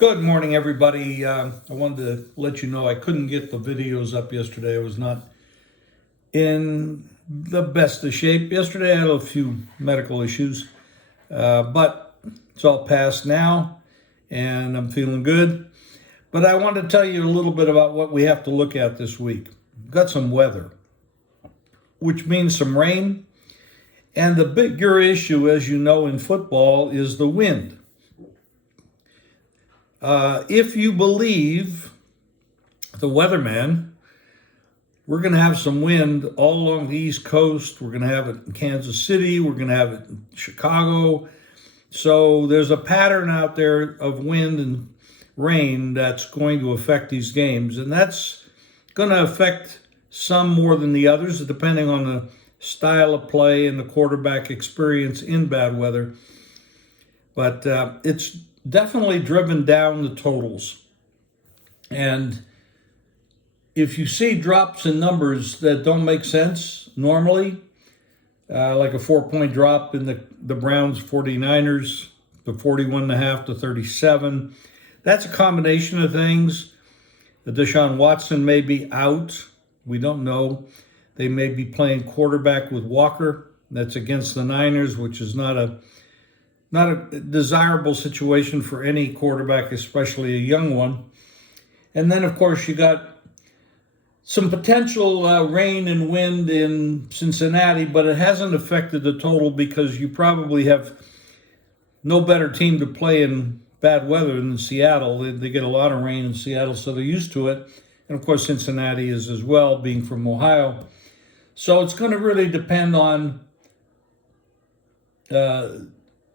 Good morning, everybody. I wanted to let you know I couldn't get the videos up yesterday. I was not in the best of shape. Yesterday I had a few medical issues, but it's all past now and I'm feeling good. But I wanted to tell you a little bit about what we have to look at this week. We've got some weather, which means some rain. And the bigger issue, as you know, in football is the wind. If you believe the weatherman, we're going to have some wind all along the East Coast. We're going to have it in Kansas City. We're going to have it in Chicago. So there's a pattern out there of wind and rain that's going to affect these games. And that's going to affect some more than the others, depending on the style of play and the quarterback experience in bad weather. But it's definitely driven down the totals. And if you see drops in numbers that don't make sense normally, like a 4-point drop in the Browns 49ers, the 41.5 to 37, that's a combination of things. The Deshaun Watson may be out. We don't know. They may be playing quarterback with Walker. That's against the Niners, which is not a desirable situation for any quarterback, especially a young one. And then, of course, you got some potential rain and wind in Cincinnati, but it hasn't affected the total because you probably have no better team to play in bad weather than Seattle. They get a lot of rain in Seattle, so they're used to it. And, of course, Cincinnati is as well, being from Ohio. So it's going to really depend on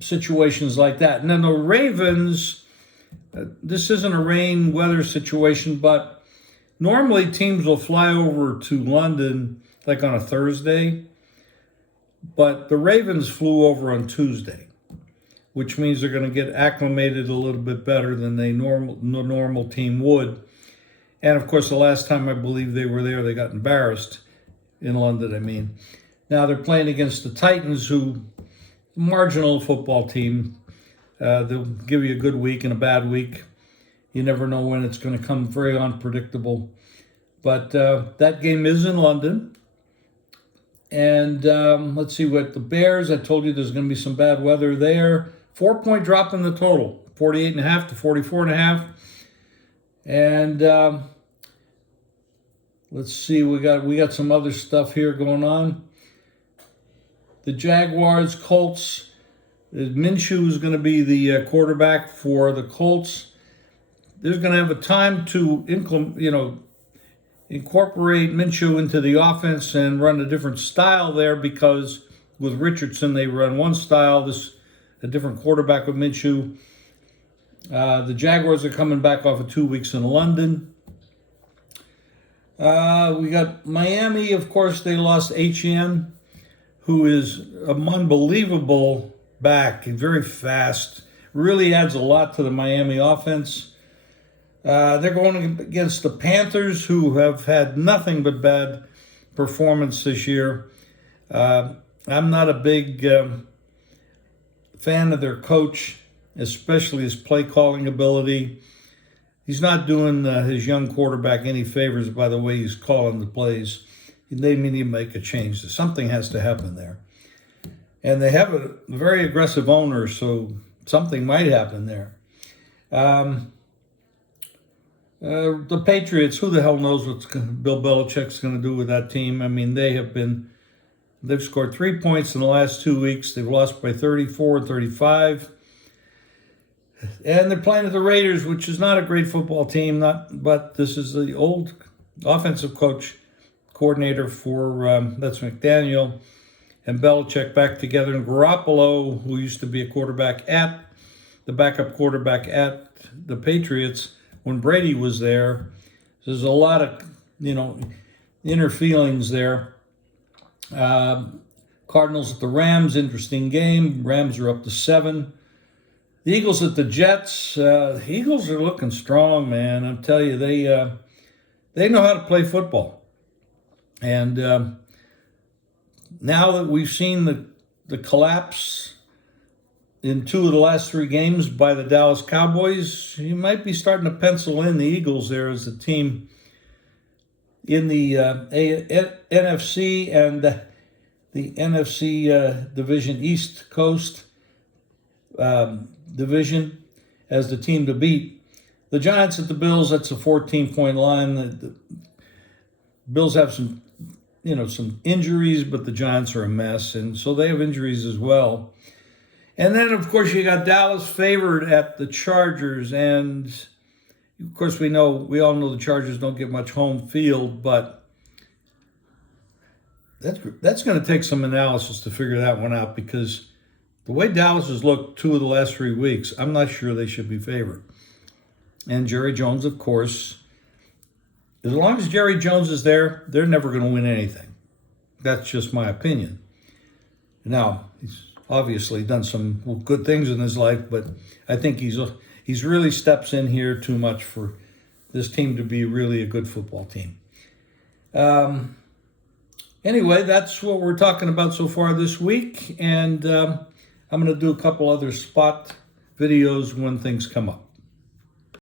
situations like that. And then the Ravens, this isn't a rain weather situation, but normally teams will fly over to London like on a Thursday, but the Ravens flew over on Tuesday, which means they're going to get acclimated a little bit better than the normal team would. And of course, the last time I believe they were there, they got embarrassed in London. Now they're playing against the Titans, who marginal football team. They'll give you a good week and a bad week. You never know when it's going to come. Very unpredictable. But that game is in London. And let's see what the Bears, I told you there's going to be some bad weather there. 4-point drop in the total, 48.5 to 44.5. And let's see, we got some other stuff here going on. The Jaguars, Colts, Minshew is going to be the quarterback for the Colts. They're going to have a time to incorporate Minshew into the offense and run a different style there, because with Richardson they run one style, a different quarterback with Minshew. The Jaguars are coming back off of 2 weeks in London. We got Miami, of course, they lost Etienne, who is an unbelievable back, very fast, really adds a lot to the Miami offense. They're going against the Panthers, who have had nothing but bad performance this year. I'm not a big fan of their coach, especially his play calling ability. He's not doing his young quarterback any favors by the way he's calling the plays. They need to make a change. Something has to happen there. And they have a very aggressive owner, so something might happen there. The Patriots, who the hell knows what Bill Belichick's going to do with that team? They've scored 3 points in the last 2 weeks. They've lost by 34 and 35. And they're playing the Raiders, which is not a great football team, but this is the old offensive coordinator for that's McDaniel and Belichick back together, and Garoppolo, who used to be the backup quarterback at the Patriots when Brady was there. So there's a lot of inner feelings there. Cardinals at the Rams, interesting game. Rams are up to 7. The Eagles at the Jets. The Eagles are looking strong, man. I'm telling you, they know how to play football. And now that we've seen the collapse in 2 of the last 3 games by the Dallas Cowboys. You might be starting to pencil in the Eagles there as a team in the NFC and the NFC Division East Coast Division as the team to beat. The Giants at the Bills, that's a 14-point line. The Bills have some injuries, but the Giants are a mess, and so they have injuries as well. And then, of course, you got Dallas favored at the Chargers, and of course we all know the Chargers don't get much home field, but that's going to take some analysis to figure that one out, because the way Dallas has looked 2 of the last 3 weeks, I'm not sure they should be favored. And Jerry Jones, of course, as long as Jerry Jones is there, they're never going to win anything. That's just my opinion. Now, he's obviously done some good things in his life, but I think he's really steps in here too much for this team to be really a good football team. Anyway, that's what we're talking about so far this week, and I'm going to do a couple other spot videos when things come up.